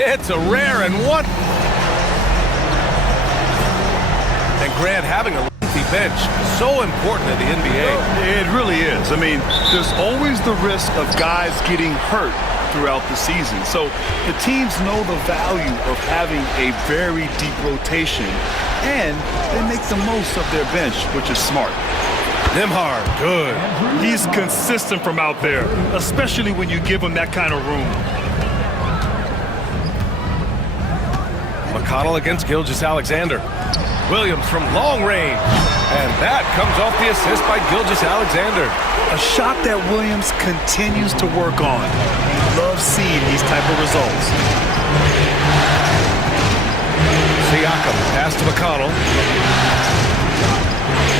It's a rare and one. And Grant, having a lengthy bench, so important in the NBA. It really is. I mean, there's always the risk of guys getting hurt throughout the season. So the teams know the value of having a very deep rotation, and they make the most of their bench, which is smart. Nembhard, good. He's consistent from out there, especially when you give him that kind of room. McConnell against Gilgeous-Alexander. Williams from long range. And that comes off the assist by Gilgeous-Alexander. A shot that Williams continues to work on. He loves seeing these type of results. Siakam, pass to McConnell.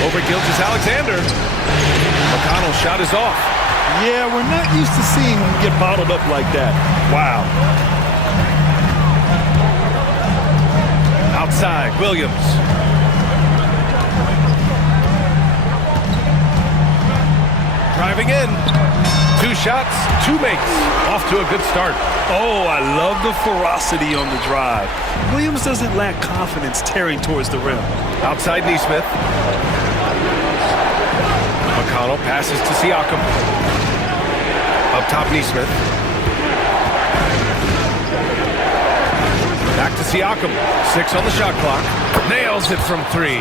Over Gilgeous-Alexander. McConnell's shot is off. Yeah, we're not used to seeing him get bottled up like that. Wow. Outside, Williams. Driving in. 2 shots, 2 makes. Off to a good start. Oh, I love the ferocity on the drive. Williams doesn't lack confidence tearing towards the rim. Outside Nesmith. McConnell passes to Siakam. Up top Nesmith. Back to Siakam. 6 on the shot clock. Nails it from 3.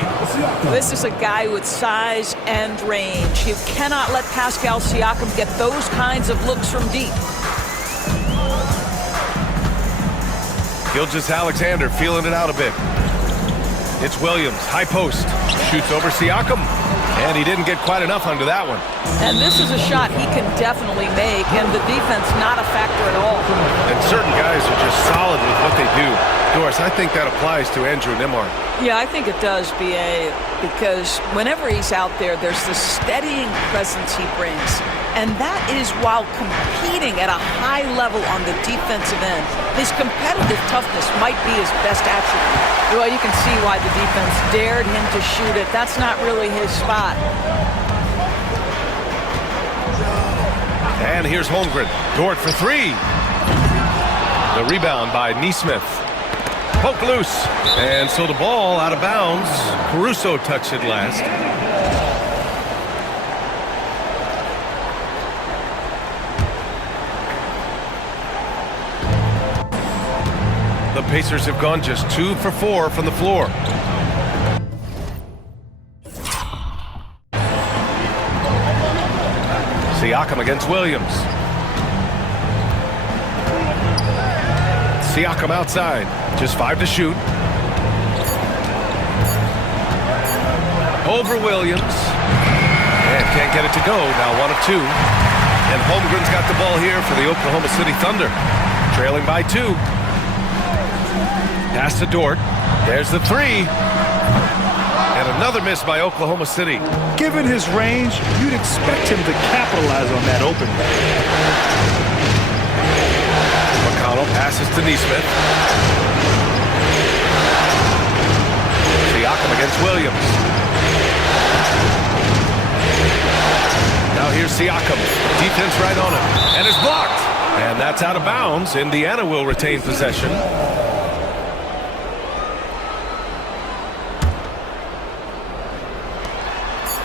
This is a guy with size and range. You cannot let Pascal Siakam get those kinds of looks from deep. Gilgeous-Alexander feeling it out a bit. It's Williams, high post. Shoots over Siakam. And he didn't get quite enough under that one. And this is a shot he can definitely make, and the defense not a factor at all. And certain guys are just solid with what they do. Doris, I think that applies to Andrew Nembhard. Yeah, I think it does, B.A., because whenever he's out there, there's this steadying presence he brings. And that is while competing at a high level on the defensive end. His competitive toughness might be his best attribute. Well, you can see why the defense dared him to shoot it. That's not really his spot. And here's Holmgren. Dort for 3. The rebound by Nesmith. Poke loose. And so the ball out of bounds. Caruso touched it last. The Pacers have gone just 2 for 4 from the floor. Siakam against Williams. Siakam outside. Just 5 to shoot. Over Williams. And can't get it to go. Now 1 of 2. And Holmgren's got the ball here for the Oklahoma City Thunder. Trailing by 2. Pass to Dort. There's the 3. And another miss by Oklahoma City. Given his range, you'd expect him to capitalize on that opening. McConnell passes to Nesmith. Siakam against Williams. Now here's Siakam. Defense right on him. And it's blocked. And that's out of bounds. Indiana will retain possession.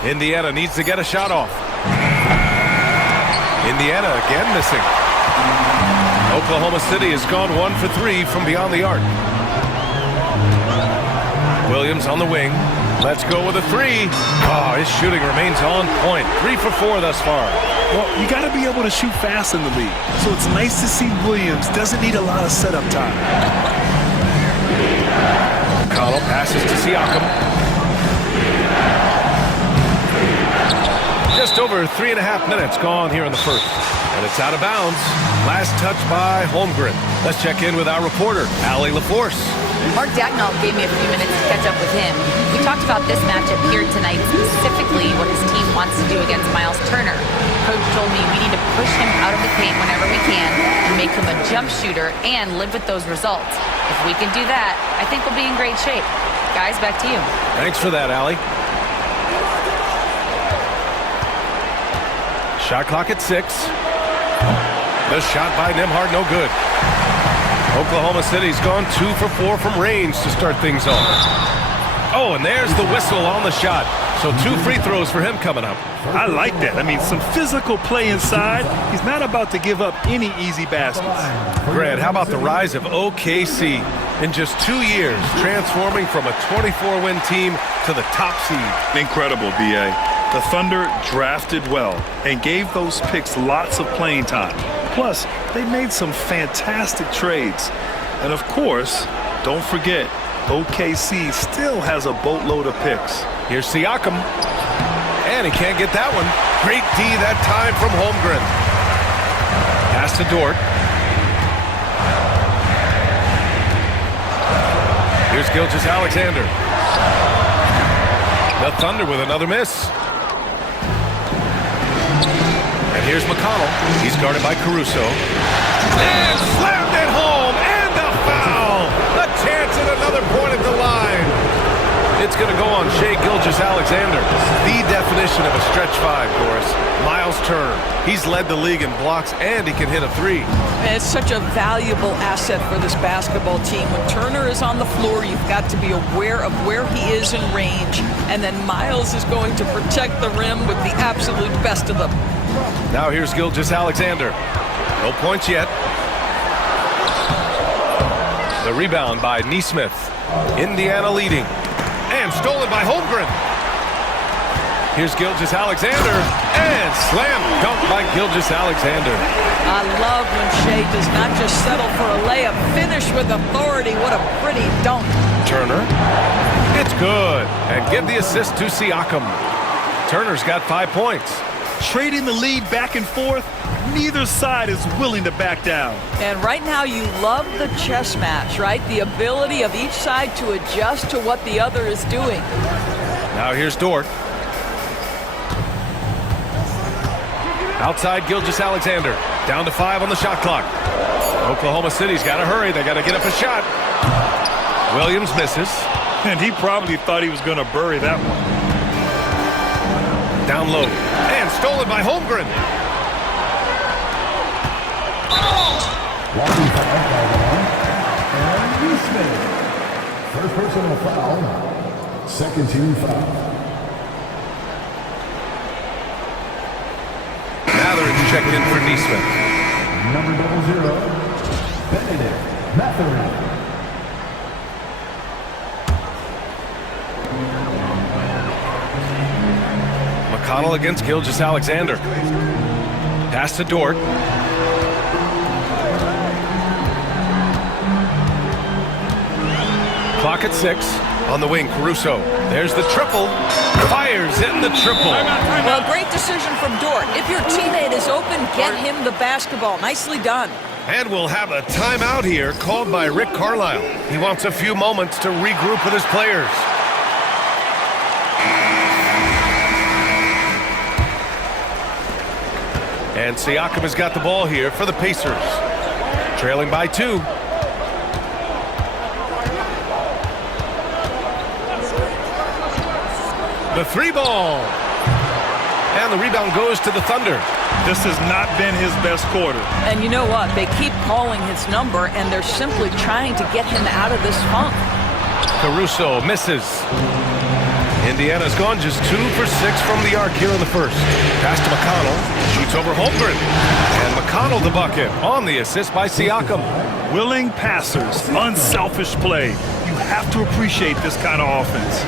Indiana needs to get a shot off. Indiana again missing. Oklahoma City has gone 1 for 3 from beyond the arc. Williams on the wing. Let's go with a 3. Oh, his shooting remains on point. 3 for 4 thus far. Well, you got to be able to shoot fast in the league. So it's nice to see Williams doesn't need a lot of setup time. McConnell passes to Siakam. Just over 3.5 minutes gone here in the first. And it's out of bounds. Last touch by Holmgren. Let's check in with our reporter, Allie LaForce. Mark Dagnall gave me a few minutes to catch up with him. We talked about this matchup here tonight, specifically what his team wants to do against Miles Turner. Coach told me we need to push him out of the paint whenever we can and make him a jump shooter and live with those results. If we can do that, I think we'll be in great shape. Guys, back to you. Thanks for that, Allie. Shot clock at 6. The shot by Nembhard, no good. Oklahoma City's gone 2 for 4 from range to start things off. Oh, and there's the whistle on the shot. So 2 free throws for him coming up. I like that. I mean, some physical play inside. He's not about to give up any easy baskets. Grant, how about the rise of OKC? In just 2 years, transforming from a 24-win team to the top seed. Incredible, B.A. The Thunder drafted well and gave those picks lots of playing time. Plus, they made some fantastic trades. And of course, don't forget, OKC still has a boatload of picks. Here's Siakam. And he can't get that one. Great D that time from Holmgren. Pass to Dort. Here's Gilgeous-Alexander. The Thunder with another miss. And here's McConnell. He's guarded by Caruso. And slammed it home. And a foul. A chance at another point at the line. It's going to go on Shai Gilgeous-Alexander. The definition of a stretch 5, Doris. Miles Turner. He's led the league in blocks, and he can hit a 3. It's such a valuable asset for this basketball team. When Turner is on the floor, you've got to be aware of where he is in range. And then Miles is going to protect the rim with the absolute best of them. Now here's Gilgeous-Alexander. No points yet. The rebound by Nesmith. Indiana leading. And stolen by Holmgren. Here's Gilgeous-Alexander. And slam dunk by Gilgeous-Alexander. I love when Shai does not just settle for a layup. Finish with authority. What a pretty dunk. Turner. It's good. And give the assist to Siakam. Turner's got 5 points. Trading the lead back and forth, neither side is willing to back down. And right now you love the chess match, right? The ability of each side to adjust to what the other is doing. Now here's Dort. Outside Gilgeous-Alexander. Down to 5 on the shot clock. Oklahoma City's got to hurry. They got to get up a shot. Williams misses. And he probably thought he was going to bury that one. Down low. And stolen by Holmgren. Walking foul by the line. And Nesmith. First personal foul. Second team foul. Mathurin checked in for Nesmith. Number 00, Benedict Mathurin. McConnell against Gilgeous-Alexander. Pass to Dort. Clock at 6. On the wing, Caruso. There's the triple. Fires in the triple. Well, great decision from Dort. If your teammate is open, get him the basketball. Nicely done. And we'll have a timeout here called by Rick Carlisle. He wants a few moments to regroup with his players. And Siakam has got the ball here for the Pacers. Trailing by 2. The 3-ball. And the rebound goes to the Thunder. This has not been his best quarter. And you know what? They keep calling his number, and they're simply trying to get him out of this funk. Caruso misses. Indiana's gone just 2 for 6 from the arc here in the first. Pass to McConnell. Shoots over Holmgren. And McConnell the bucket on the assist by Siakam. Willing passers, unselfish play. You have to appreciate this kind of offense.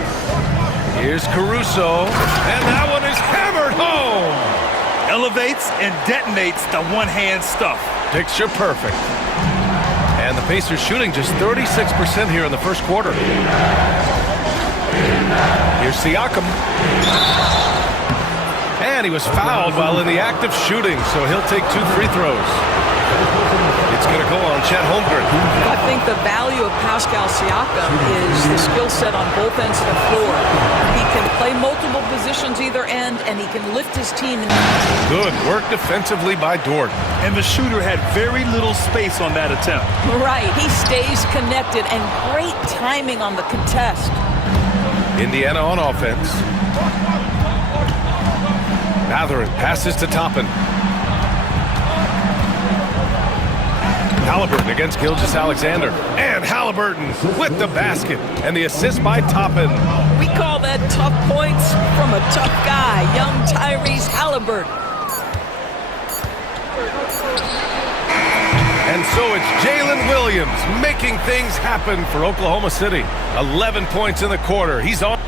Here's Caruso. And that one is hammered home. Elevates and detonates the one-hand stuff. Picture perfect. And the Pacers shooting just 36% here in the first quarter. Here's Siakam. And he was fouled while in the act of shooting, so he'll take 2 free throws. It's going to go on Chet Holmgren. I think the value of Pascal Siakam is the skill set on both ends of the floor. He can play multiple positions either end, and he can lift his team. Good work defensively by Dort. And the shooter had very little space on that attempt. Right, he stays connected, and great timing on the contest. Indiana on offense. Mathurin passes to Toppin. Halliburton against Gilgeous-Alexander. And Halliburton with the basket. And the assist by Toppin. We call that tough points from a tough guy, young Tyrese Halliburton. And so it's Jalen Williams making things happen for Oklahoma City. 11 points in the quarter. He's on.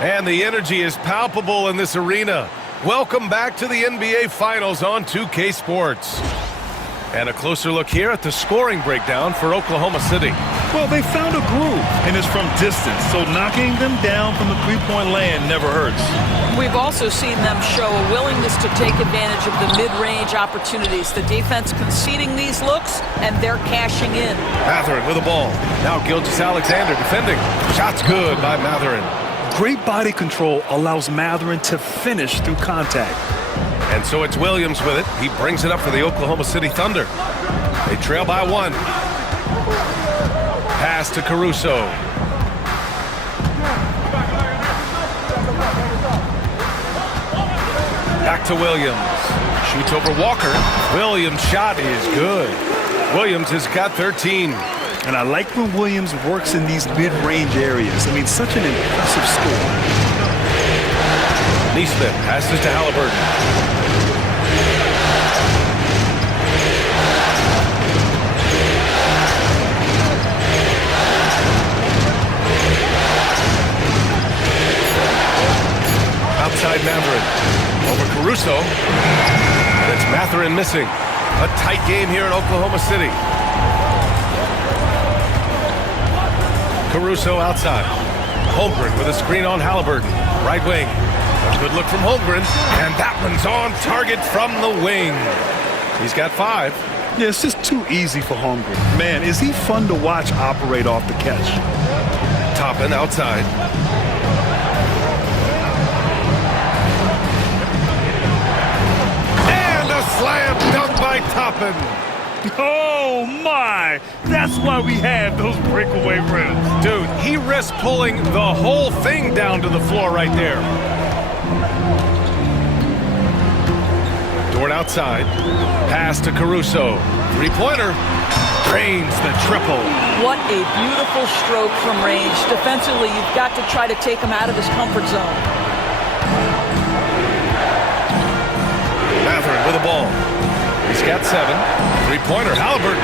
And the energy is palpable in this arena. Welcome back to the NBA Finals on 2K Sports. And a closer look here at the scoring breakdown for Oklahoma City. Well, they found a groove, and it's from distance, so knocking them down from the three-point land never hurts. We've also seen them show a willingness to take advantage of the mid-range opportunities. The defense conceding these looks, and they're cashing in. Mathurin with the ball. Now Gilgeous-Alexander defending. Shots good by Mathurin. Great body control allows Mathurin to finish through contact. And so it's Williams with it. He brings it up for the Oklahoma City Thunder. They trail by 1. Pass to Caruso. Back to Williams. Shoots over Walker. Williams' shot is good. Williams has got 13. And I like when Williams works in these mid-range areas. I mean, such an impressive score. Neesmith passes to Halliburton. Outside Mathurin. Over Caruso. And it's Mathurin missing. A tight game here in Oklahoma City. Caruso outside. Holmgren with a screen on Halliburton. Right wing. A good look from Holmgren. And that one's on target from the wing. He's got 5. Yeah, it's just too easy for Holmgren. Man, is he fun to watch operate off the catch. Toppin outside. And a slam dunk by Toppin. Oh, my! That's why we have those breakaway rims. Dude, he risked pulling the whole thing down to the floor right there. Dort outside. Pass to Caruso. Three-pointer. Drains the triple. What a beautiful stroke from range. Defensively, you've got to try to take him out of his comfort zone. Mathurin with the ball. He's got 7. Three-pointer, Halliburton.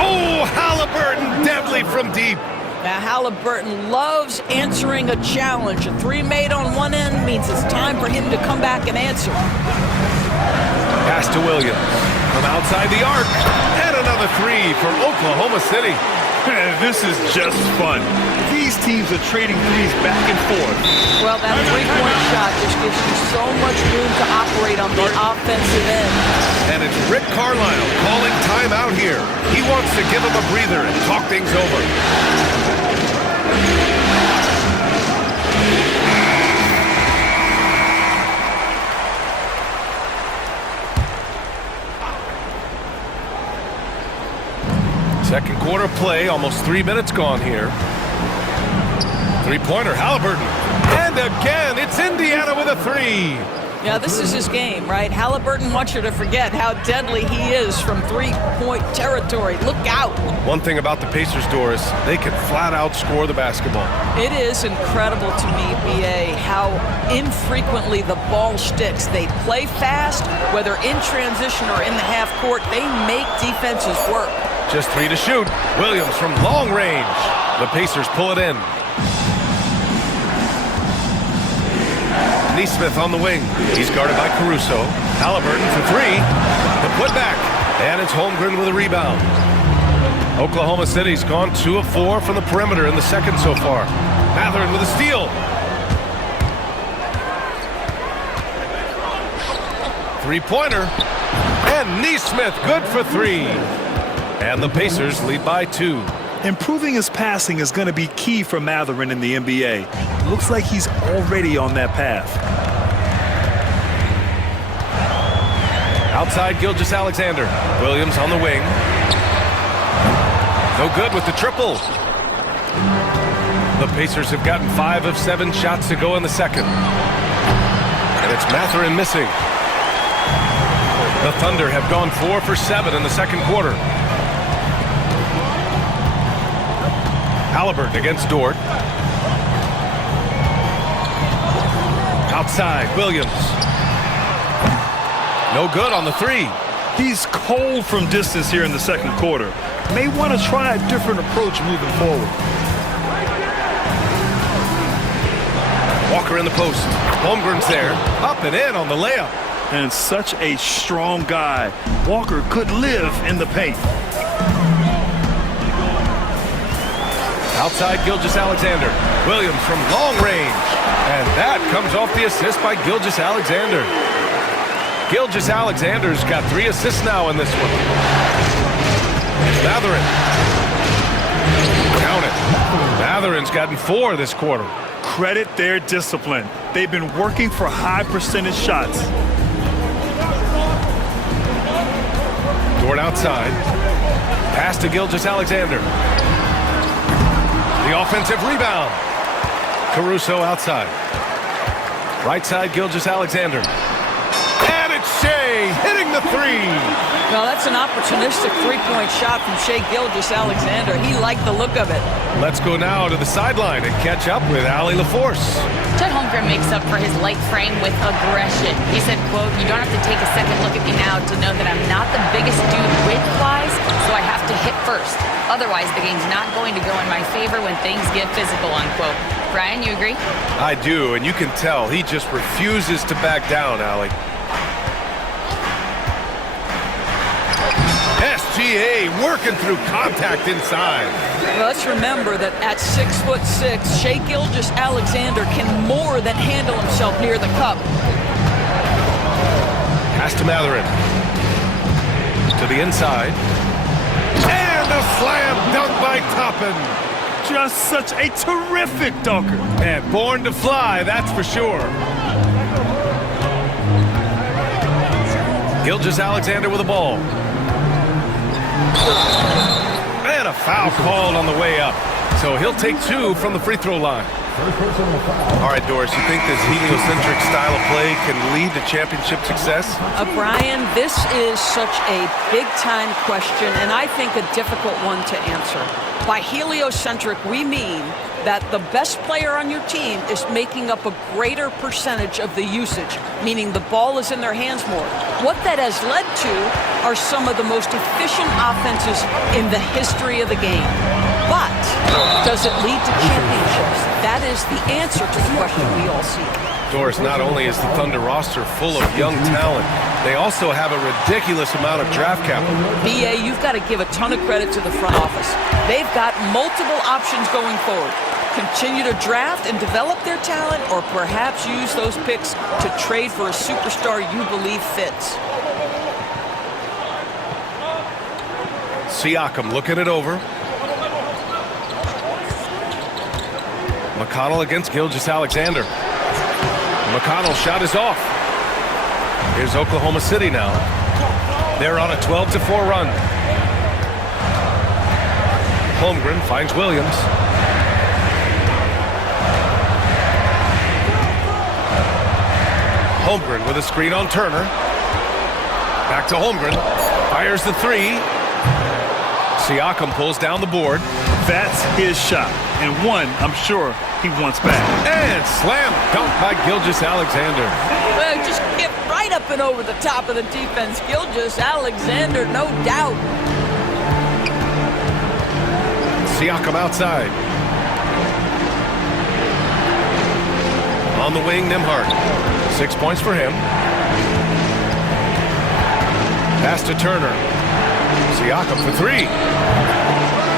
Oh, Halliburton, deadly from deep. Now, Halliburton loves answering a challenge. A 3 made on one end means it's time for him to come back and answer. Pass to Williams from outside the arc. And another 3 from Oklahoma City. This is just fun. These teams are trading threes back and forth. Well, that three-point shot just gives you so much room to operate on the offensive end. And it's Rick Carlisle calling timeout here. He wants to give him a breather and talk things over. Second quarter play, almost 3 minutes gone here. Three-pointer, Halliburton. And again, it's Indiana with a 3. Yeah, this is his game, right? Halliburton wants you to forget how deadly he is from three-point territory. Look out. One thing about the Pacers, Doris, they can flat out score the basketball. It is incredible to me, B.A., how infrequently the ball sticks. They play fast, whether in transition or in the half court. They make defenses work. Just 3 to shoot. Williams from long range. The Pacers pull it in. Neesmith on the wing. He's guarded by Caruso. Halliburton for 3. The putback. And it's Holmgren with a rebound. Oklahoma City's gone 2 of 4 from the perimeter in the second so far. Mathurin with a steal. Three-pointer. And Neesmith good for 3. And the Pacers lead by 2. Improving his passing is going to be key for Mathurin in the NBA. Looks like he's already on that path. Outside Gilgeous-Alexander. Williams on the wing. No good with the triple. The Pacers have gotten 5 of 7 shots to go in the second. And it's Mathurin missing. The Thunder have gone 4 for 7 in the second quarter. Halliburton against Dort. Outside, Williams. No good on the three. He's cold from distance here in the second quarter. May want to try a different approach moving forward. Walker in the post. Holmgren's there. Up and in on the layup. And such a strong guy. Walker could live in the paint. Outside, Gilgeous-Alexander. Williams from long range. And that comes off the assist by Gilgeous-Alexander. Gilgeous-Alexander's got 3 assists now in this one. It's Mathurin. Count it. Mathurin's gotten 4 this quarter. Credit their discipline. They've been working for high percentage shots. Dort outside. Pass to Gilgeous-Alexander. The offensive rebound. Caruso outside. Right side, Gilgeous-Alexander. And it's Shea hitting the three. Well, that's an opportunistic three-point shot from Shea Gilgeous-Alexander. He liked the look of it. Let's go now to the sideline and catch up with Allie LaForce. Chet Holmgren makes up for his light frame with aggression. He said, quote, "You don't have to take a second look at me now to know that I'm not the biggest dude width-wise, so I have to hit first. Otherwise, the game's not going to go in my favor when things get physical," unquote. Brian, you agree? I do, and you can tell he just refuses to back down, Allie. SGA working through contact inside. Well, let's remember that at 6'6", Shea Gilgeous-Alexander can more than handle himself near the cup. Pass to Mathurin. To the inside. And a slam dunk by Toppin. Just such a terrific dunker. And born to fly, that's for sure. Gilgeous-Alexander with the ball. And a foul called on the way up. So he'll take 2 from the free throw line. All right, Doris, you think this heliocentric style of play can lead to championship success? Brian, this is such a big-time question, and I think a difficult one to answer. By heliocentric, we mean that the best player on your team is making up a greater percentage of the usage, meaning the ball is in their hands more. What that has led to are some of the most efficient offenses in the history of the game. But does it lead to championships? That is the answer to the question we all see. Doris, not only is the Thunder roster full of young talent, they also have a ridiculous amount of draft capital. BA, you've got to give a ton of credit to the front office. They've got multiple options going forward. Continue to draft and develop their talent, or perhaps use those picks to trade for a superstar you believe fits. Siakam looking it over. McConnell against Gilgeous-Alexander. McConnell's shot is off. Here's Oklahoma City now. They're on a 12-4 run. Holmgren finds Williams. Holmgren with a screen on Turner. Back to Holmgren. Fires the three. Siakam pulls down the board. That's his shot, and one I'm sure he wants back. And slam dunk by Gilgeous-Alexander. Well, just get right up and over the top of the defense. Gilgeous-Alexander, no doubt. Siakam outside. On the wing, Nembhard. 6 points for him. Pass to Turner. Siakam for 3.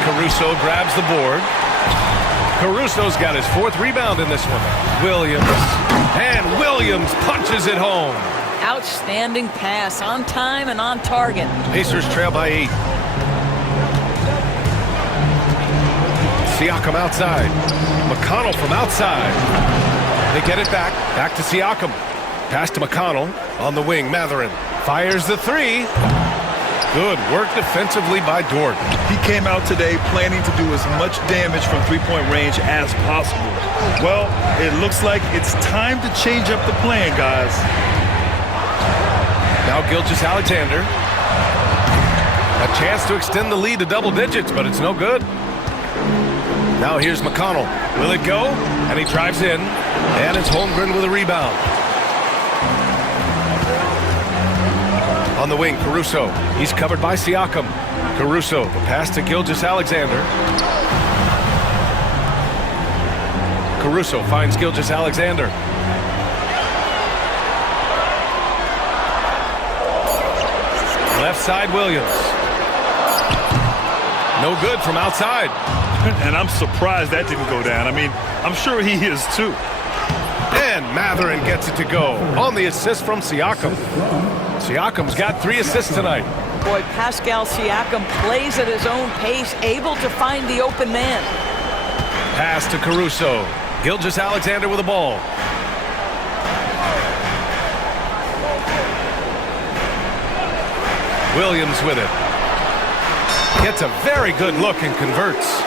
Caruso grabs the board. Caruso's got his 4th rebound in this one. Williams. And Williams punches it home. Outstanding pass, on time and on target. Pacers trail by 8. Siakam outside. McConnell from outside. They get it back. Back to Siakam. Pass to McConnell. On the wing, Mathurin. Fires the 3. Good work defensively by Dort. He came out today planning to do as much damage from three-point range as possible. Well, it looks like it's time to change up the plan, guys. Now Gilgeous-Alexander. A chance to extend the lead to double digits, but it's no good. Now here's McConnell. Will it go? And he drives in. And it's Holmgren with a rebound. On the wing, Caruso. He's covered by Siakam. Caruso, the pass to Gilgeous-Alexander. Caruso finds Gilgeous-Alexander. Left side, Williams. No good from outside. And I'm surprised that didn't go down. I mean, I'm sure he is too. And Matherin gets it to go on the assist from Siakam. Siakam's got 3 assists tonight. Boy, Pascal Siakam plays at his own pace, able to find the open man. Pass to Caruso. Gilgeous-Alexander with the ball. Williams with it. Gets a very good look and converts.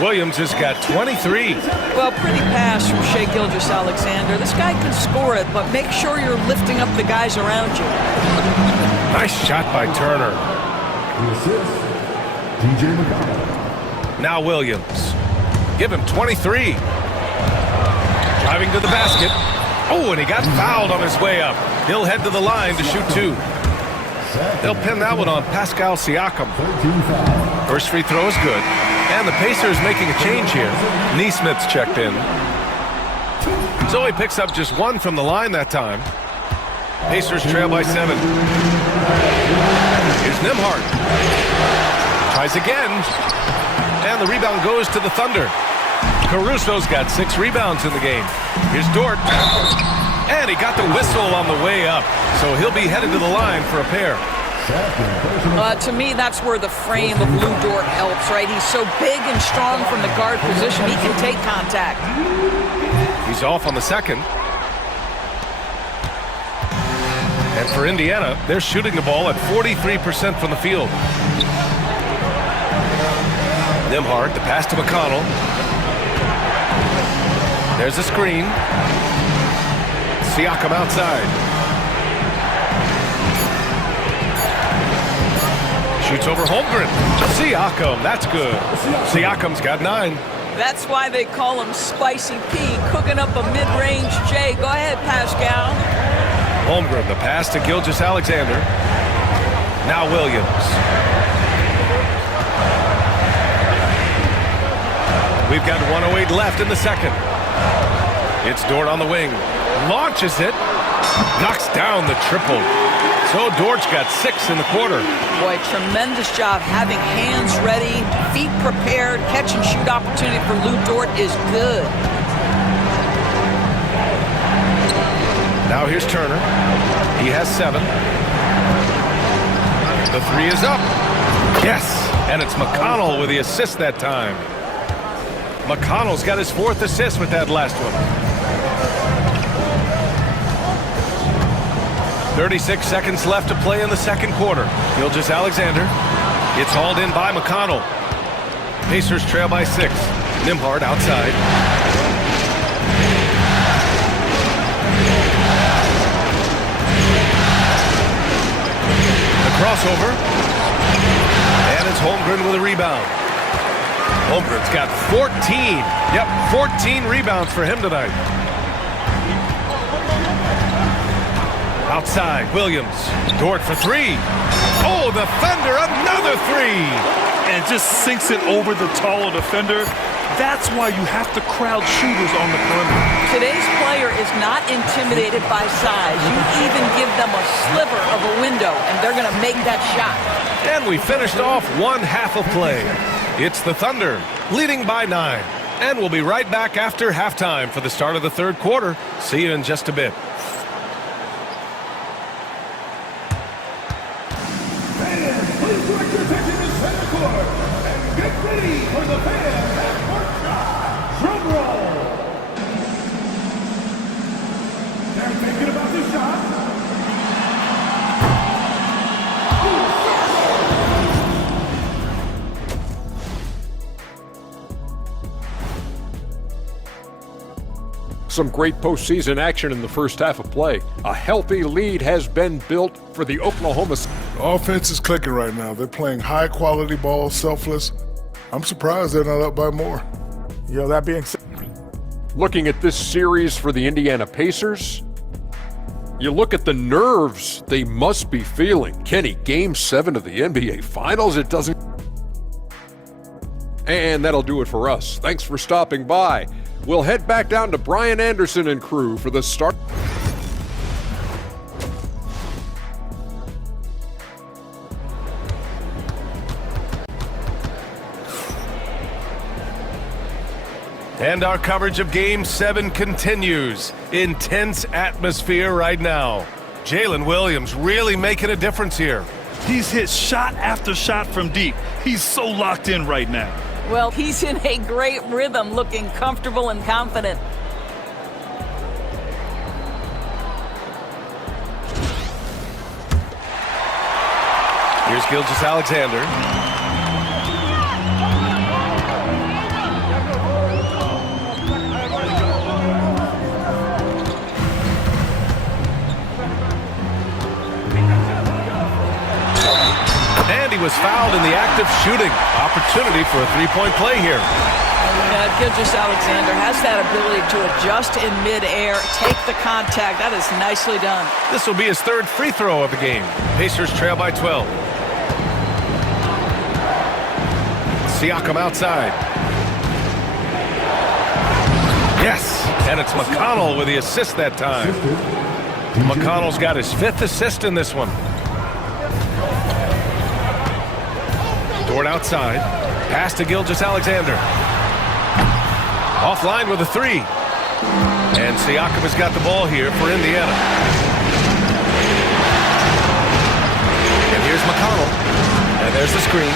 Williams has got 23. Well, pretty pass from Shai Gilgeous-Alexander. This guy can score it, but make sure you're lifting up the guys around you. Nice shot by Turner. The assist, DJ McConnell. Now Williams. Give him 23. Driving to the basket. Oh, and he got fouled on his way up. He'll head to the line to shoot 2. They'll pin that one on Pascal Siakam. 13 foul. First free throw is good. And the Pacers making a change here. Neesmith's checked in. Zoe picks up just 1 from the line that time. Pacers trail by 7. Here's Nembhard. Tries again. And the rebound goes to the Thunder. Caruso's got 6 rebounds in the game. Here's Dort. And he got the whistle on the way up. So he'll be headed to the line for a pair. To me, that's where the frame of Lou Dort helps, right? He's so big and strong from the guard position, he can take contact. He's off on the second. And for Indiana, they're shooting the ball at 43% from the field. Nembhard, the pass to McConnell. There's a screen. Siakam outside. Shoots over Holmgren. Siakam, that's good. Siakam's got 9. That's why they call him Spicy P, cooking up a mid-range J. Go ahead, Pascal. Holmgren, the pass to Gilgeous-Alexander. Now Williams. We've got 1:08 left in the second. It's Dort on the wing. Launches it. Knocks down the triple. So Dort's got 6 in the quarter. Boy, tremendous job having hands ready, feet prepared. Catch and shoot opportunity for Lou Dort is good. Now here's Turner. He has 7. The 3 is up. Yes, and it's McConnell with the assist that time. McConnell's got his 4th assist with that last one. 36 seconds left to play in the second quarter. Gilgeous-Alexander. It's hauled in by McConnell. Pacers trail by 6. Nembhard outside. The crossover. And it's Holmgren with a rebound. Holmgren's got 14. Yep, 14 rebounds for him tonight. Outside, Williams. Dort for 3. Oh, the Thunder, another 3. And just sinks it over the taller defender. That's why you have to crowd shooters on the perimeter. Today's player is not intimidated by size. You even give them a sliver of a window, and they're going to make that shot. And we finished off 1 half of play. It's the Thunder, leading by 9. And we'll be right back after halftime for the start of the third quarter. See you in just a bit. Please direct your attention to center court and get ready for the fans at court shot. Drum roll. They're thinking about the shot. Some great postseason action in the first half of play. A healthy lead has been built for the Oklahoma. Offense is clicking right now. They're playing high-quality ball, selfless. I'm surprised they're not up by more. That being said, Looking at this series for the Indiana Pacers, you look at the nerves they must be feeling. Kenny, Game 7 of the NBA Finals, it doesn't... And that'll do it for us. Thanks for stopping by. We'll head back down to Brian Anderson and crew for the start. And our coverage of Game 7 continues. Intense atmosphere right now. Jalen Williams really making a difference here. He's hit shot after shot from deep. He's so locked in right now. Well, he's in a great rhythm, looking comfortable and confident. Here's Gilgeous-Alexander. And he was fouled in the act of shooting. Opportunity for a three-point play here. Gilgeous-Alexander has that ability to adjust in midair, take the contact. That is nicely done. This will be his third free throw of the game. Pacers trail by 12. Siakam outside. Yes, and it's McConnell with the assist that time. McConnell's got his 5th assist in this one. Dort outside. Pass to Gilgeous-Alexander. Offline with a 3. And Siakam has got the ball here for Indiana. And here's McConnell. And there's the screen.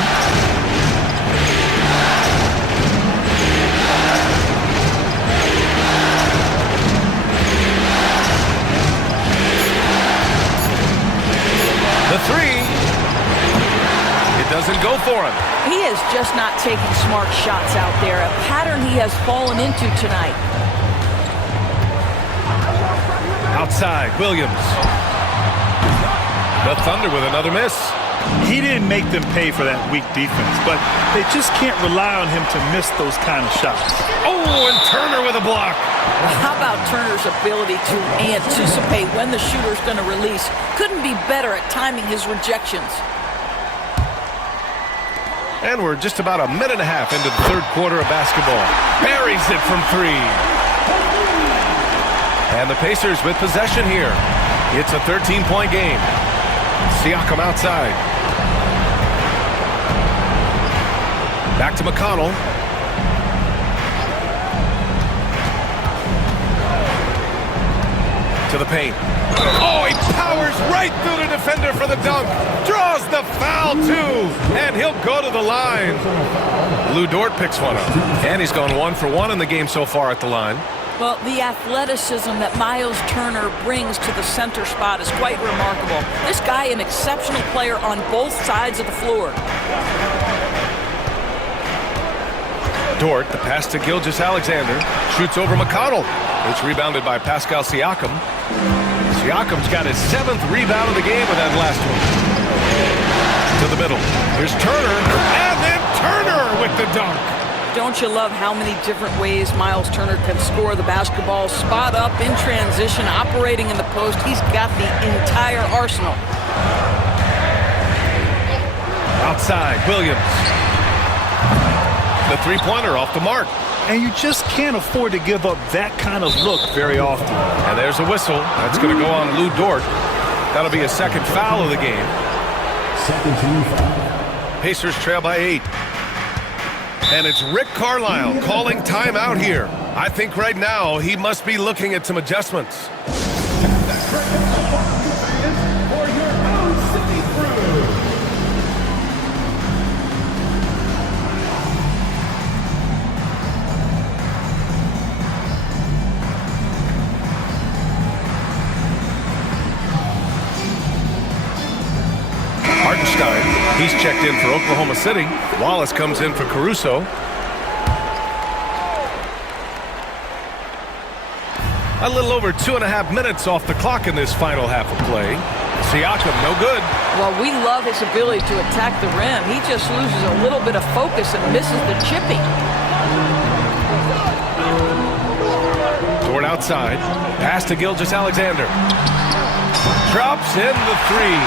The 3. It doesn't go for him. He is just not taking smart shots out there, a pattern he has fallen into tonight. Outside, Williams. The Thunder with another miss. He didn't make them pay for that weak defense, but they just can't rely on him to miss those kind of shots. Oh, and Turner with a block. How about Turner's ability to anticipate when the shooter's going to release? Couldn't be better at timing his rejections. And we're just about a minute and a half into the third quarter of basketball. Buries it from 3. And the Pacers with possession here. It's a 13-point game. Siakam outside. Back to McConnell. To the paint. Oh, he powers right through the defender for the dunk. Draws the foul, too. And he'll go to the line. Lou Dort picks one up. And he's gone 1 for 1 in the game so far at the line. Well, the athleticism that Miles Turner brings to the center spot is quite remarkable. This guy, an exceptional player on both sides of the floor. Dort, the pass to Gilgeous-Alexander. Shoots over McConnell. It's rebounded by Pascal Siakam. Siakam's got his 7th rebound of the game with that last one. To the middle. Here's Turner. And then Turner with the dunk. Don't you love how many different ways Miles Turner can score the basketball? Spot up, in transition, operating in the post. He's got the entire arsenal. Outside, Williams. The three-pointer off the mark. And you just can't afford to give up that kind of look very often. And there's a whistle. That's going to go on Lou Dort. That'll be a second foul of the game. Second team foul. Pacers trail by 8. And it's Rick Carlisle calling timeout here. I think right now he must be looking at some adjustments. For your own city crew. Hartenstein, he's checked in for Oklahoma City. Wallace comes in for Caruso. A little over 2.5 minutes off the clock in this final half of play. Siakam, no good. Well, we love his ability to attack the rim. He just loses a little bit of focus and misses the chipping. Dort outside. Pass to Gilgeous-Alexander. Drops in the three.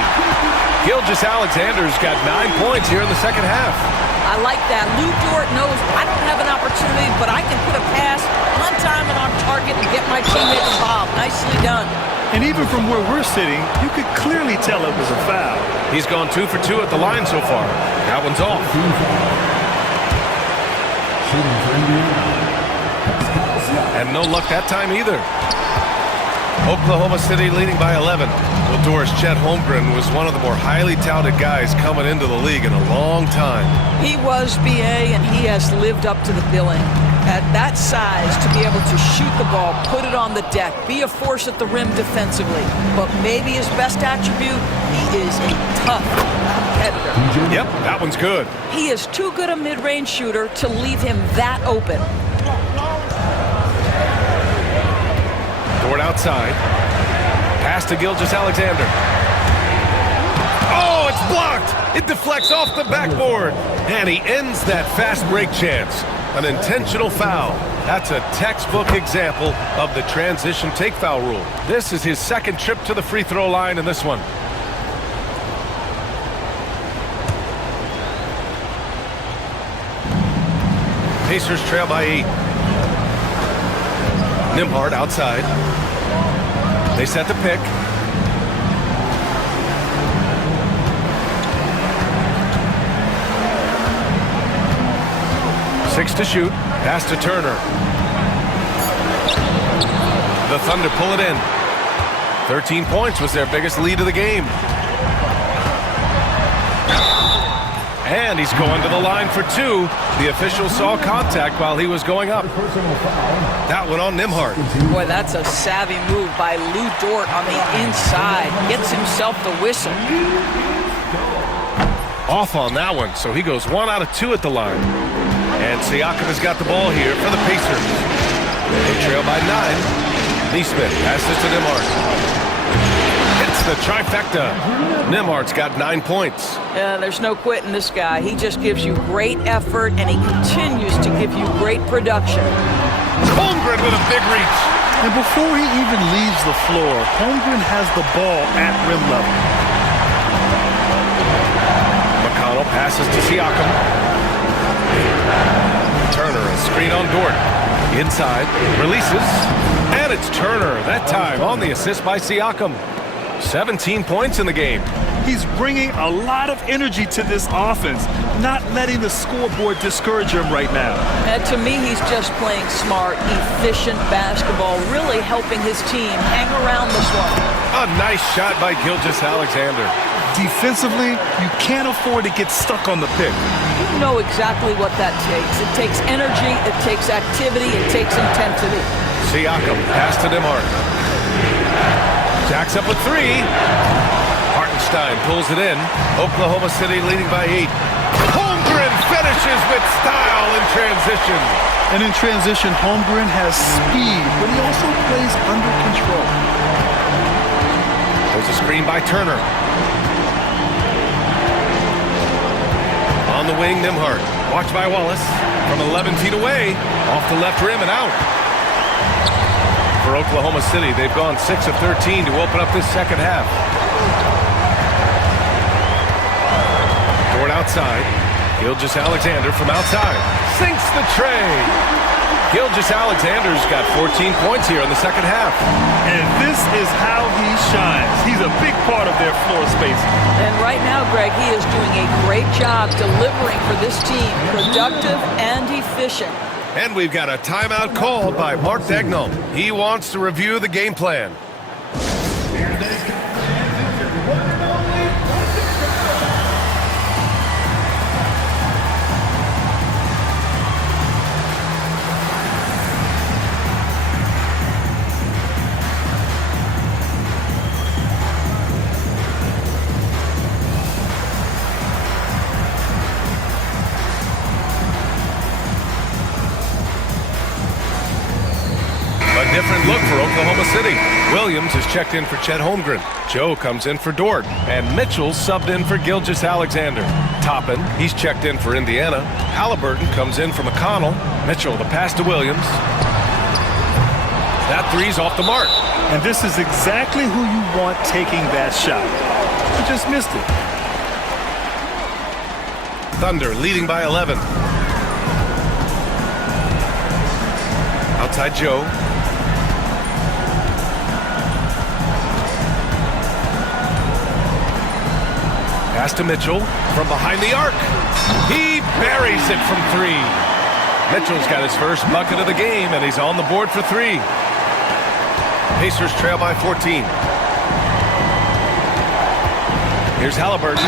Gilgeous-Alexander's got 9 points here in the second half. I like that. Lou Dort knows I don't have an opportunity, but I can put a pass on time and on target and get my teammate involved. Nicely done. And even from where we're sitting, you could clearly tell it was a foul. He's gone 2 for 2 at the line so far. That one's off. And no luck that time either. Oklahoma City leading by 11. Well, Doris, Chet Holmgren was one of the more highly touted guys coming into the league in a long time. He was BA, and he has lived up to the billing. At that size, to be able to shoot the ball, put it on the deck, be a force at the rim defensively. But maybe his best attribute, he is a tough competitor. Yep, that one's good. He is too good a mid-range shooter to leave him that open. Dort outside. Pass to Gilgeous-Alexander. Oh, it's blocked! It deflects off the backboard. And he ends that fast break chance. An intentional foul. That's a textbook example of the transition take foul rule. This is his second trip to the free throw line in this one. Pacers trail by 8. Nembhard outside. They set the pick. Six to shoot. Pass to Turner. The Thunder pull it in. 13 points was their biggest lead of the game. And he's going to the line for 2. The official saw contact while he was going up. That one on Nembhard. Boy, that's a savvy move by Lou Dort on the inside. Gets himself the whistle. Off on that one, so he goes 1 out of 2 at the line. And Siakam has got the ball here for the Pacers. They trail by 9. Neesmith passes to Nembhard. It's the trifecta. Nembhard's got 9 points. There's no quitting this guy. He just gives you great effort, and he continues to give you great production. Holmgren with a big reach. And before he even leaves the floor, Holmgren has the ball at rim level. McConnell passes to Siakam. Turner, a screen on Dort. Inside, releases, and it's Turner, that time on the assist by Siakam. 17 points in the game. He's bringing a lot of energy to this offense, not letting the scoreboard discourage him right now. And to me, he's just playing smart, efficient basketball, really helping his team hang around this one. A nice shot by Gilgeous-Alexander. Defensively, you can't afford to get stuck on the pick. You know exactly what that takes. It takes energy, it takes activity, it takes intensity. Siakam, pass to Nembhard. Jacks up with 3. Hartenstein pulls it in. Oklahoma City leading by 8. Holmgren finishes with style in transition. And in transition, Holmgren has speed, but he also plays under control. There's a screen by Turner. On the wing, Nembhard. Watched by Wallace. From 11 feet away. Off the left rim and out. For Oklahoma City, they've gone 6 of 13 to open up this second half. Dort outside. Gilgeous-Alexander from outside. Sinks the tray. Gilgeous-Alexander's got 14 points here in the second half. And this is how he shines. He's a big part of their floor space. And right now, Greg, he is doing a great job delivering for this team. Productive and efficient. And we've got a timeout called by Mark Daigneault. He wants to review the game plan. different look for Oklahoma City. Williams is checked in for Chet Holmgren. Joe comes in for Dort. And Mitchell subbed in for Gilgeous-Alexander. Toppin, he's checked in for Indiana. Halliburton comes in for McConnell. Mitchell, the pass to Williams. That three's off the mark. And this is exactly who you want taking that shot. You just missed it. Thunder leading by 11. Outside Joe. Pass to Mitchell from behind the arc. He buries it from three. Mitchell's got his first bucket of the game, and he's on the board for three. Pacers trail by 14. Here's Halliburton,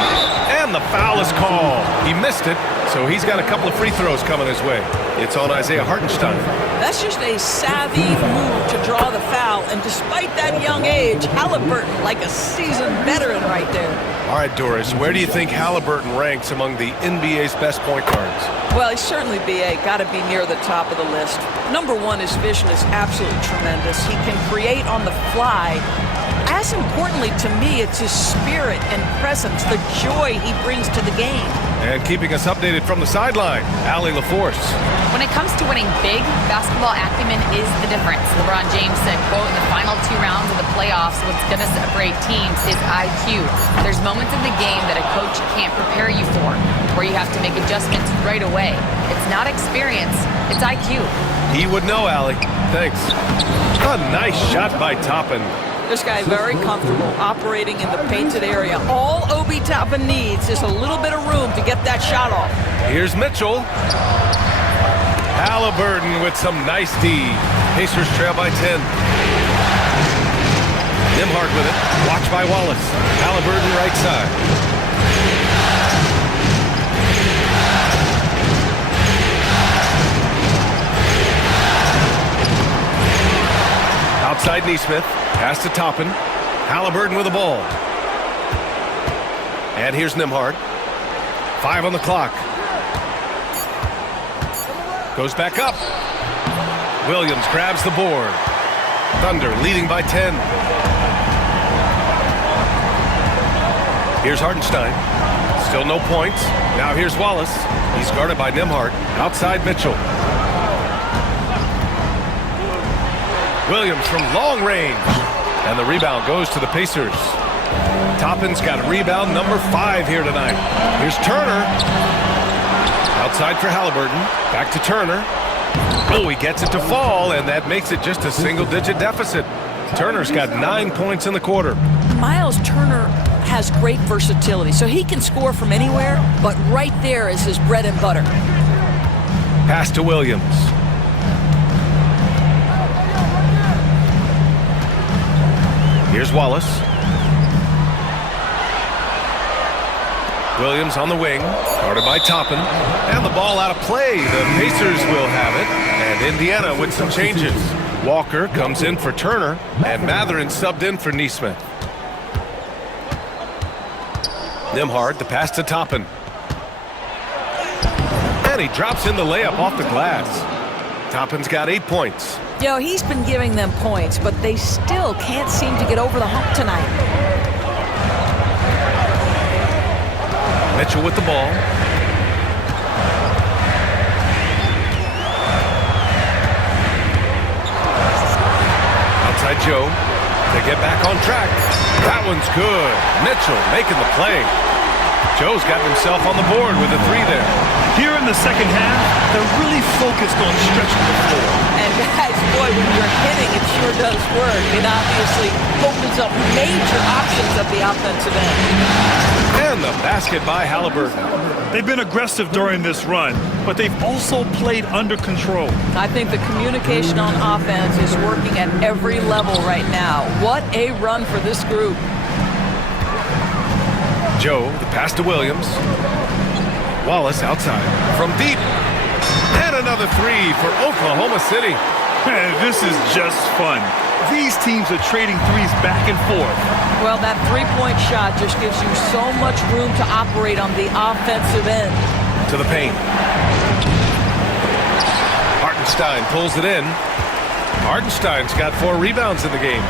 and the foul is called. He missed it, so he's got a couple of free throws coming his way. It's on Isaiah Hartenstein. That's just a savvy move to draw the foul, and despite that young age, Halliburton like a seasoned veteran right there. All right, Doris, where do you think Halliburton ranks among the NBA's best point guards? Well, he's certainly, B.A., got to be near the top of the list. Number one, his vision is absolutely tremendous. He can create on the fly. As importantly to me, it's his spirit and presence, the joy he brings to the game. And keeping us updated from the sideline, Allie LaForce. When it comes to winning big, basketball acumen is the difference. LeBron James said, quote, in the final 2 rounds of the playoffs, what's going to separate teams is IQ. There's moments in the game that a coach can't prepare you for, where you have to make adjustments right away. It's not experience, it's IQ. He would know, Allie. Thanks. A nice shot by Toppin. This guy very comfortable operating in the painted area. All Obi Toppin needs is a little bit of room to get that shot off. Here's Mitchell. Halliburton with some nice D. Pacers trail by 10. Nembhard with it. Watched by Wallace. Halliburton right side. Outside Neesmith. Pass to Toppin. Halliburton with the ball. And here's Nembhard. 5 on the clock. Goes back up. Williams grabs the board. Thunder leading by 10. Here's Hartenstein. Still no points. Now here's Wallace. He's guarded by Nembhard. Outside Mitchell. Williams from long range. And the rebound goes to the Pacers. Toppin's got rebound number 5 here tonight. Here's Turner. Outside for Halliburton. Back to Turner. Oh, he gets it to fall, and that makes it just a single-digit deficit. Turner's got 9 points in the quarter. Miles Turner has great versatility, so he can score from anywhere, but right there is his bread and butter. Pass to Williams. Here's Wallace. Williams on the wing, guarded by Toppin. And the ball out of play. The Pacers will have it. And Indiana with some changes. Walker comes in for Turner, and Mathurin subbed in for Neesmith. Nembhard, the pass to Toppin. And he drops in the layup off the glass. Toppin's got 8 points. You know, he's been giving them points, but they still can't seem to get over the hump tonight. Mitchell with the ball. Outside Joe. They get back on track. That one's good. Mitchell making the play. Joe's got himself on the board with a 3 there. Here in the second half, they're really focused on stretching the floor. And guys, boy, when you're hitting, it sure does work. It obviously opens up major options at the offensive end. And the basket by Halliburton. They've been aggressive during this run, but they've also played under control. I think the communication on offense is working at every level right now. What a run for this group. Joe, the pass to Williams. Wallace outside from deep. And another 3 for Oklahoma City. Man, this is just fun. These teams are trading threes back and forth. Well, that three-point shot just gives you so much room to operate on the offensive end. To the paint. Hartenstein pulls it in. Hartenstein's got 4 rebounds in the game.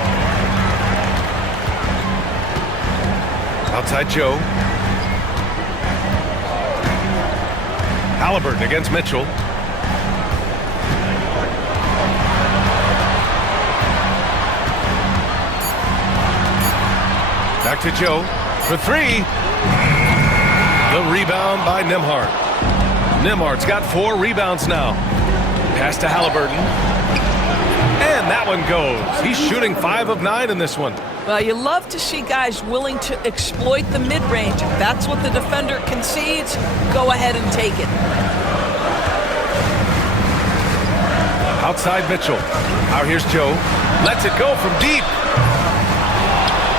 Outside Joe. Halliburton against Mitchell. Back to Joe for 3. The rebound by Nembhard. Nembhard's got 4 rebounds now. Pass to Halliburton. And that one goes. He's shooting 5 of 9 in this one. Well, you love to see guys willing to exploit the mid-range. If that's what the defender concedes, go ahead and take it. Outside Mitchell. Now here's Joe. Lets it go from deep.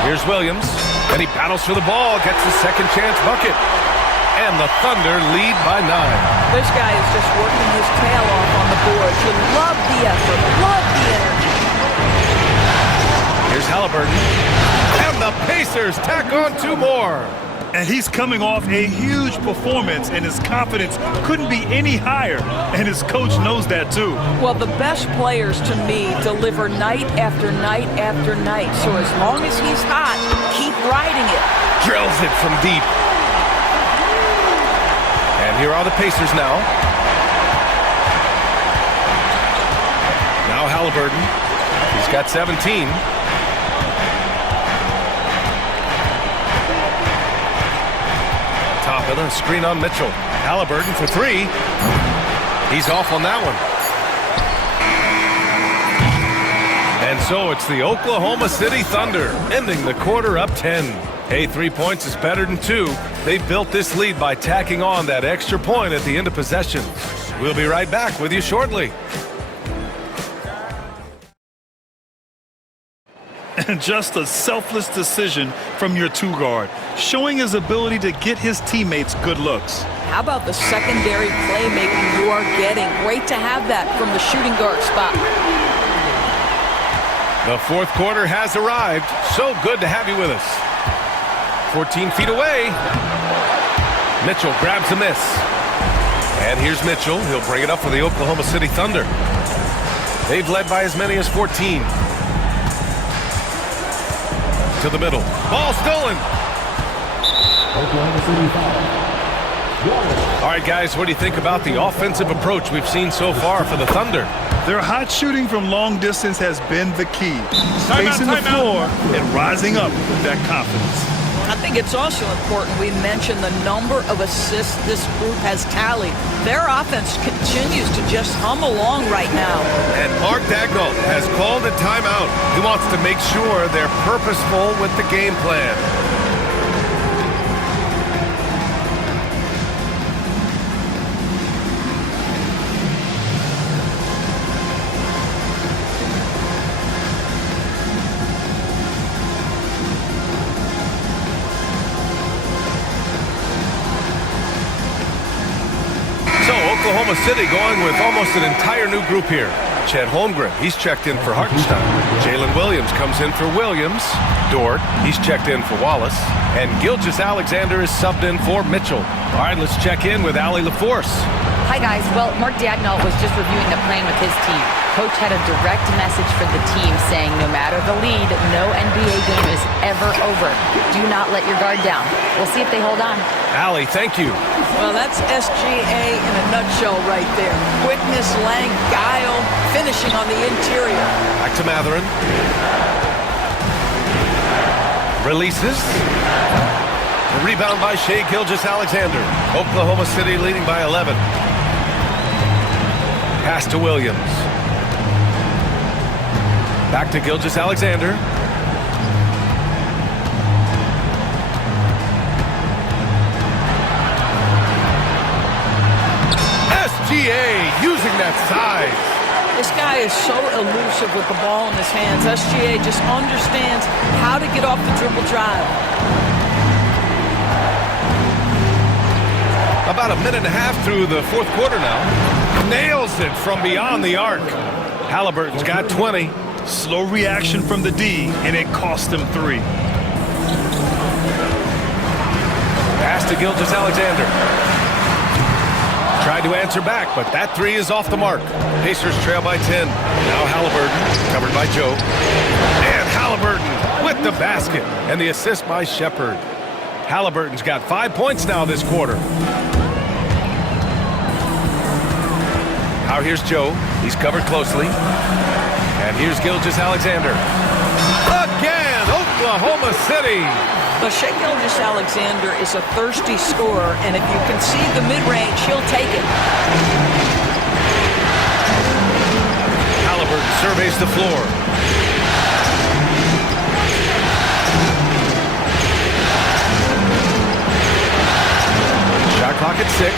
Here's Williams. And he battles for the ball. Gets the second chance bucket. And the Thunder lead by 9. This guy is just working his tail off on the board. You love the effort, love the energy. Here's Halliburton. And the Pacers tack on 2 more. And he's coming off a huge performance, and his confidence couldn't be any higher. And his coach knows that, too. Well, the best players, to me, deliver night after night after night. So as long as he's hot, keep riding it. Drills it from deep. And here are the Pacers now. Now Halliburton. He's got 17. Top of the screen on Mitchell. Halliburton for 3. He's off on that one. And so it's the Oklahoma City Thunder ending the quarter up 10. Hey, 3 points is better than 2. They built this lead by tacking on that extra point at the end of possession. We'll be right back with you shortly. And just a selfless decision from your 2 guard, showing his ability to get his teammates good looks. How about the secondary playmaking you are getting? Great to have that from the shooting guard spot. The 4th quarter has arrived. So good to have you with us. 14 feet away. Mitchell grabs a miss. And here's Mitchell. He'll bring it up for the Oklahoma City Thunder. They've led by as many as 14. To the middle. Ball stolen. Oklahoma City foul. All right, guys, what do you think about the offensive approach we've seen so far for the Thunder? Their hot shooting from long distance has been the key. Spacing the floor and rising up with that confidence. I think it's also important we mention the number of assists this group has tallied. Their offense continues to just hum along right now. And Mark Daigneault has called a timeout. He wants to make sure they're purposeful with the game plan. Oklahoma City going with almost an entire new group here. Chet Holmgren, he's checked in for Hartenstein. Jalen Williams comes in for Williams. Dort, he's checked in for Wallace. And Gilgeous-Alexander is subbed in for Mitchell. All right, let's check in with Allie LaForce. Hi, guys. Well, Mark Daigneault was just reviewing the plan with his team. Coach had a direct message for the team saying no matter the lead, no NBA game is ever over. Do not let your guard down. We'll see if they hold on. Allie, thank you. Well, that's SGA in a nutshell right there. Quickness, length, guile, finishing on the interior. Back to Matherin. Releases. A rebound by Shai Gilgeous-Alexander. Oklahoma City leading by 11. Pass to Williams. Back to Gilgeous-Alexander. SGA using that size. This guy is so elusive with the ball in his hands. SGA just understands how to get off the dribble drive. About a minute and a half through the 4th quarter now. Nails it from beyond the arc. Halliburton's got 20. Slow reaction from the D, and it cost him 3. Pass to Gilgeous-Alexander. Tried to answer back, but that three is off the mark. Pacers trail by 10. Now Halliburton, covered by Joe. And Halliburton with the basket. And the assist by Shepherd. Halliburton's got 5 points now this quarter. Now here's Joe. He's covered closely. And here's Gilgeous-Alexander. Again, Oklahoma City. But Shai Gilgeous-Alexander is a thirsty scorer, and if you concede the mid-range, he'll take it. Halliburton surveys the floor. Shot clock at 6.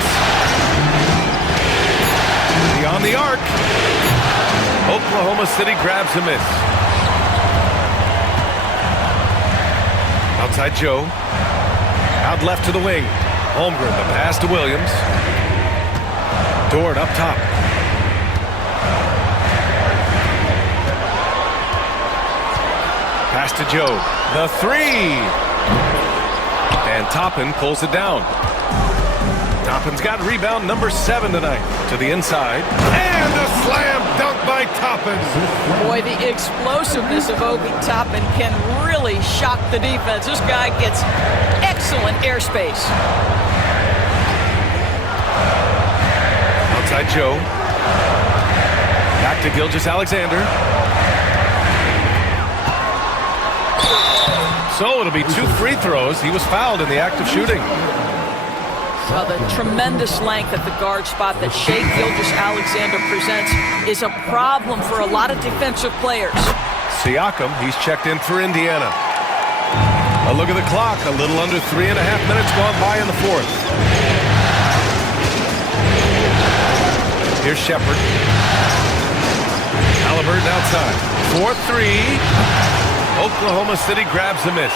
Beyond the arc. Oklahoma City grabs a miss. Outside Joe. Out left to the wing. Holmgren, the pass to Williams. Dort up top. Pass to Joe. The three. And Toppin pulls it down. Toppin's got rebound number 7 tonight. To the inside. And a slam dunk by Toppin. Boy, the explosiveness of Obi Toppin can really shock the defense. This guy gets excellent airspace. Outside Joe. Back to Gilgeous-Alexander. So it'll be 2 free throws. He was fouled in the act of shooting. Well, the tremendous length at the guard spot that Shai Gilgeous-Alexander presents is a problem for a lot of defensive players. Siakam, he's checked in for Indiana. A look at the clock, a little under 3.5 minutes gone by in the fourth. Here's Shepherd. Halliburton outside. 4-3. Oklahoma City grabs a miss.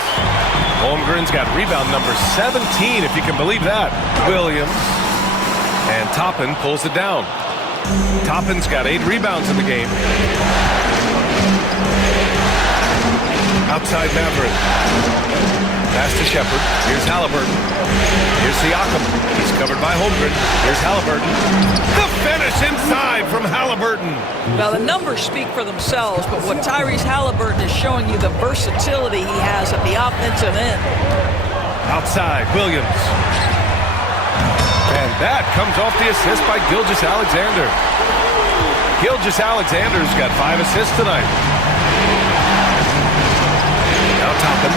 Holmgren's got rebound number 17, if you can believe that. Williams. And Toppin pulls it down. Toppin's got 8 rebounds in the game. Outside Maverick. Pass to Shepherd. Here's Halliburton. Here's Siakam. He's covered by Holmgren. Here's Halliburton. The finish inside from Halliburton. Now, the numbers speak for themselves, but what Tyrese Halliburton is showing you the versatility he has at the offensive end. Outside, Williams. And that comes off the assist by Gilgeous-Alexander. Gilgeous-Alexander's got 5 assists tonight. Now Toppin.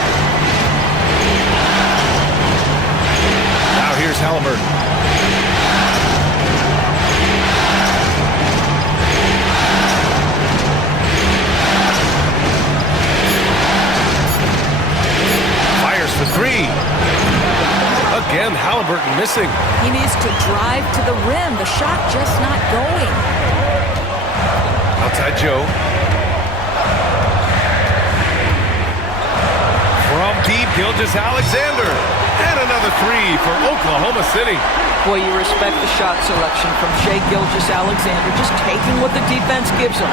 Now here's Halliburton. Fires for 3. Again, Halliburton missing. He needs to drive to the rim. The shot just not going. Outside Joe. From deep, Gilgeous-Alexander. And another 3 for Oklahoma City. Boy, you respect the shot selection from Shai Gilgeous-Alexander, just taking what the defense gives him.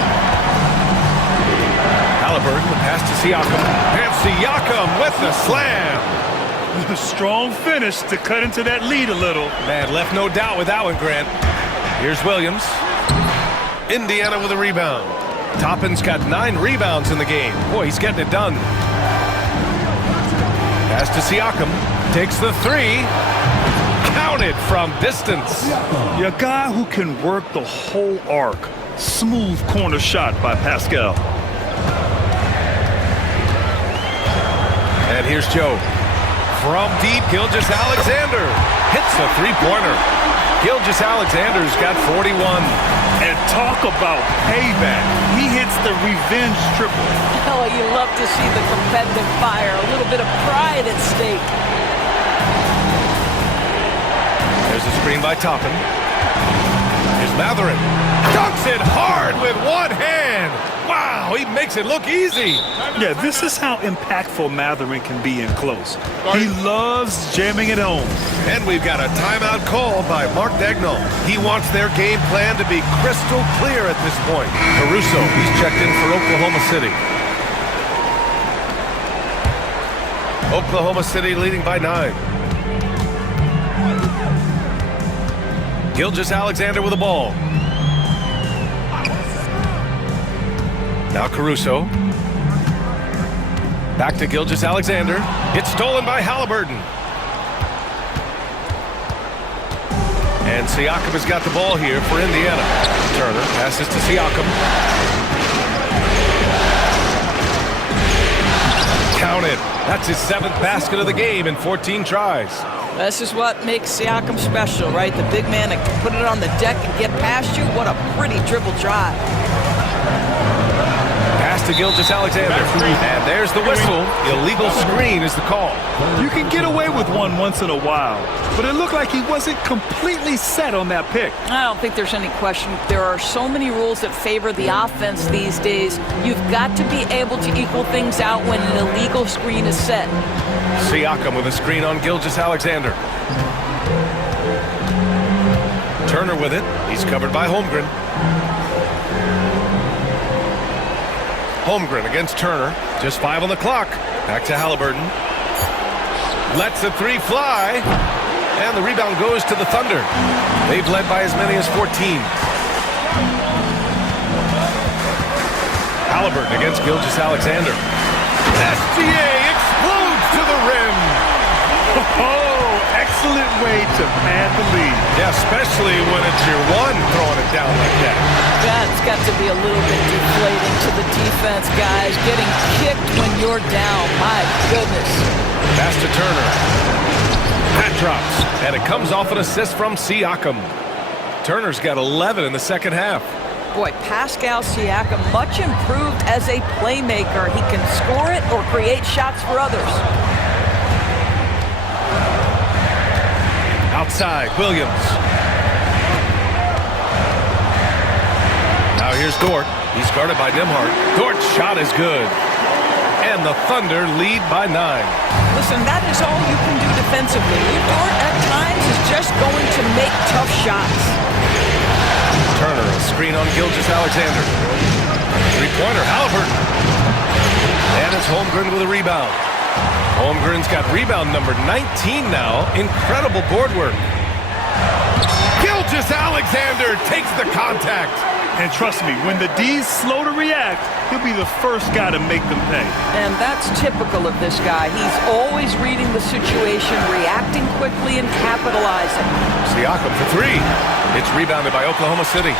Halliburton, the pass to Siakam. And Siakam with the slam. Strong finish to cut into that lead a little. Man, left no doubt with that one, Grant. Here's Williams. Indiana with a rebound. Toppin's got 9 rebounds in the game. Boy, he's getting it done. Pass to Siakam. Takes the 3. Counted from distance. A guy who can work the whole arc. Smooth corner shot by Pascal. And here's Joe. From deep, Gilgeous-Alexander hits the 3-pointer. Gilgeous-Alexander's got 41. And talk about payback. He hits the revenge triple. Oh, you love to see the competitive fire, a little bit of pride at stake. There's a screen by Toppin. Here's Matherin. Dunks it hard with one hand. Wow, he makes it look easy. Yeah, this is how impactful Matherin can be in close. He loves jamming it home. And we've got a timeout call by Mark Dagnall. He wants their game plan to be crystal clear at this point. Caruso, he's checked in for Oklahoma City. Oklahoma City leading by 9. Gilgeous-Alexander with the ball. Now Caruso. Back to Gilgeous-Alexander. It's stolen by Halliburton. And Siakam has got the ball here for Indiana. Turner passes to Siakam. Counted. That's his 7th basket of the game in 14 tries. This is what makes Siakam special, right? The big man that can put it on the deck and get past you. What a pretty dribble drive. Pass to Gilgeous-Alexander. And there's the whistle. Illegal screen is the call. You can get away with one once in a while, but it looked like he wasn't completely set on that pick. I don't think there's any question. There are so many rules that favor the offense these days. You've got to be able to equal things out when an illegal screen is set. Siakam with a screen on Gilgeous-Alexander. Turner with it. He's covered by Holmgren. Holmgren against Turner. Just 5 on the clock. Back to Halliburton. Lets a 3 fly. And the rebound goes to the Thunder. They've led by as many as 14. Halliburton against Gilgeous-Alexander. SGA explodes to the rim. Oh, excellent way to pad the lead. Yeah, especially when it's your one throwing it down like that. That's got to be a little bit deflating to the defense, guys. Getting kicked when you're down. My goodness. Pass to Turner. That drops, and it comes off an assist from Siakam. Turner's got 11 in the second half. Boy, Pascal Siakam, much improved as a playmaker. He can score it or create shots for others. Outside, Williams. Now here's Dort. He's guarded by Nembhard. Dort's shot is good. And the Thunder lead by 9. Listen, that is all you can do defensively. Lou Dort at times is just going to make tough shots. Turner, a screen on Gilgeous-Alexander. Three-pointer, Halliburton. And it's Holmgren with a rebound. Holmgren's got rebound number 19 now. Incredible board work. Gilgeous-Alexander takes the contact. And trust me, when the D's slow to react, he'll be the first guy to make them pay. And that's typical of this guy. He's always reading the situation, reacting quickly, and capitalizing. Siakam for 3. It's rebounded by Oklahoma City.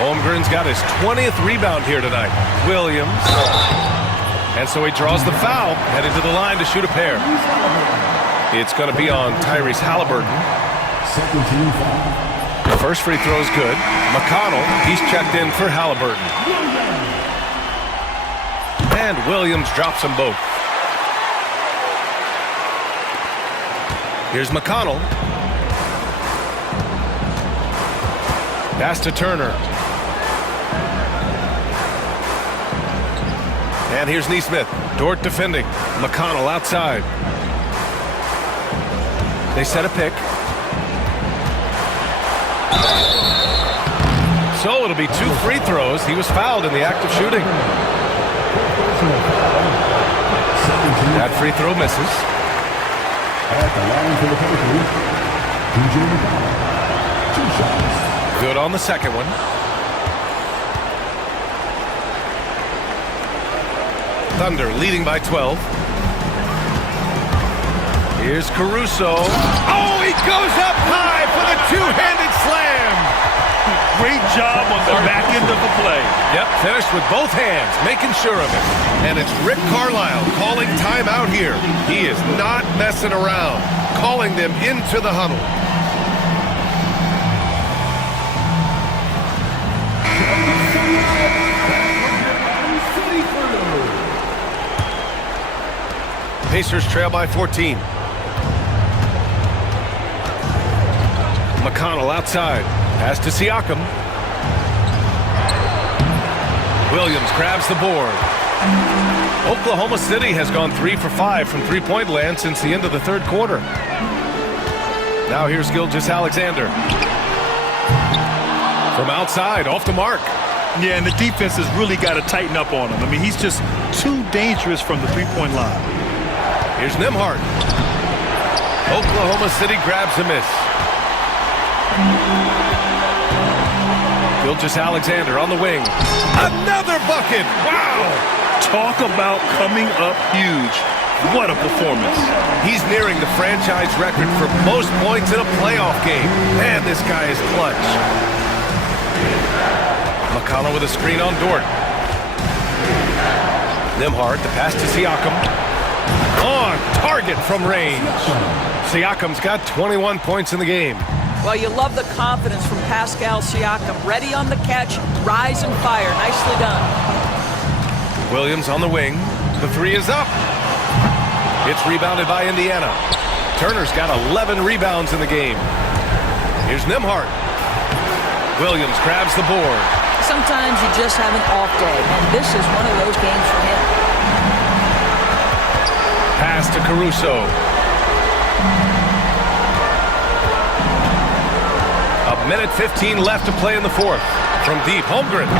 Holmgren's got his 20th rebound here tonight. Williams. And so he draws the foul, headed to the line to shoot a pair. It's going to be on Tyrese Halliburton. Second team foul. The first free throw is good. McConnell, he's checked in for Halliburton. And Williams drops them both. Here's McConnell. Pass to Turner. And here's Nesmith. Dort defending. McConnell outside. They set a pick. So it'll be 2 free throws. He was fouled in the act of shooting. That free throw misses. At the line for the Pacers, DJ McConnell. 2 shots. Good on the second one. Thunder leading by 12. Here's Caruso. Oh, he goes up high for the two-handed slam. Great job on the back end of the play. Yep, finished with both hands, making sure of it. And it's Rick Carlisle calling timeout here. He is not messing around, calling them into the huddle. Pacers trail by 14. McConnell outside. Pass to Siakam. Williams grabs the board. Oklahoma City has gone 3 for 5 from three-point land since the end of the third quarter. Now here's Gilgeous-Alexander. From outside, off the mark. Yeah, and the defense has really got to tighten up on him. I mean, he's just too dangerous from the three-point line. Here's Nembhard. Oklahoma City grabs a miss. Gilgeous-Alexander on the wing. Another bucket! Wow! Talk about coming up huge. What a performance. He's nearing the franchise record for most points in a playoff game. Man, this guy is clutch. McConnell with a screen on Dort. Nembhard, the pass to Siakam. On target from range. Siakam's got 21 points in the game. Well, you love the confidence from Pascal Siakam. Ready on the catch, rise and fire. Nicely done. Williams on the wing. The three is up. It's rebounded by Indiana. Turner's got 11 rebounds in the game. Here's Nembhard. Williams grabs the board. Sometimes you just have an off day, and this is one of those games for him. Pass to Caruso. A minute 15 left to play in the fourth. From deep, Holmgren.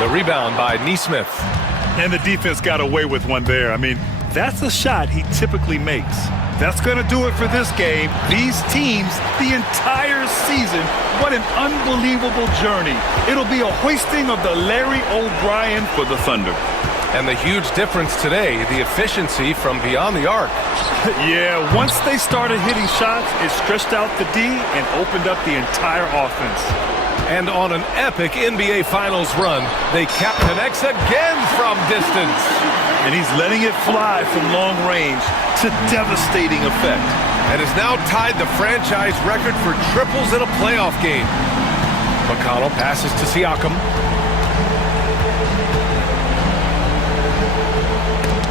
The rebound by Nesmith. And the defense got away with one there. I mean, that's a shot he typically makes. That's going to do it for this game. These teams, the entire season, what an unbelievable journey. It'll be a hoisting of the Larry O'Brien for the Thunder. And the huge difference today, the efficiency from beyond the arc. Yeah, once they started hitting shots, it stretched out the D and opened up the entire offense. And on an epic NBA Finals run, they connects again from distance. And he's letting it fly from long range to devastating effect. And has now tied the franchise record for triples in a playoff game. McConnell passes to Siakam.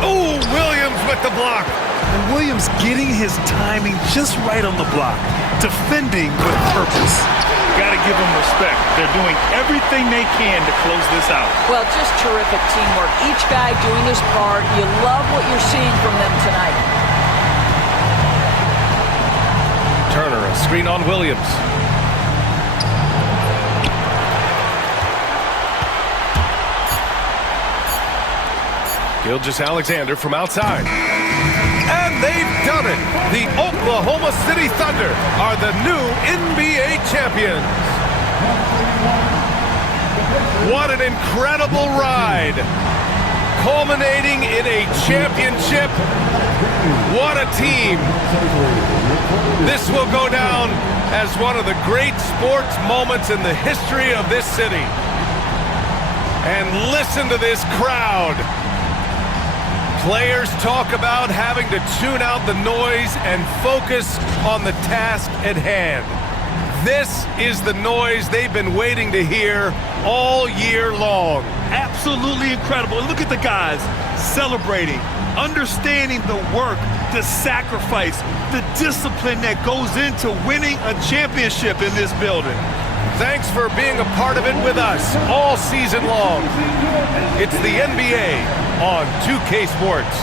Oh, Williams with the block. And Williams getting his timing just right on the block. Defending with purpose. Got to give them respect. They're doing everything they can to close this out. Well, just terrific teamwork. Each guy doing his part. You love what you're seeing from them tonight. Turner, a screen on Williams. Gilgeous-Alexander from outside. And they've done it. The Oklahoma City Thunder are the new NBA champions. What an incredible ride. Culminating in a championship. What a team. This will go down as one of the great sports moments in the history of this city. And listen to this crowd. Players talk about having to tune out the noise and focus on the task at hand. This is the noise they've been waiting to hear all year long. Absolutely incredible. Look at the guys celebrating, understanding the work, the sacrifice, the discipline that goes into winning a championship in this building. Thanks for being a part of it with us all season long. It's the NBA on 2K Sports.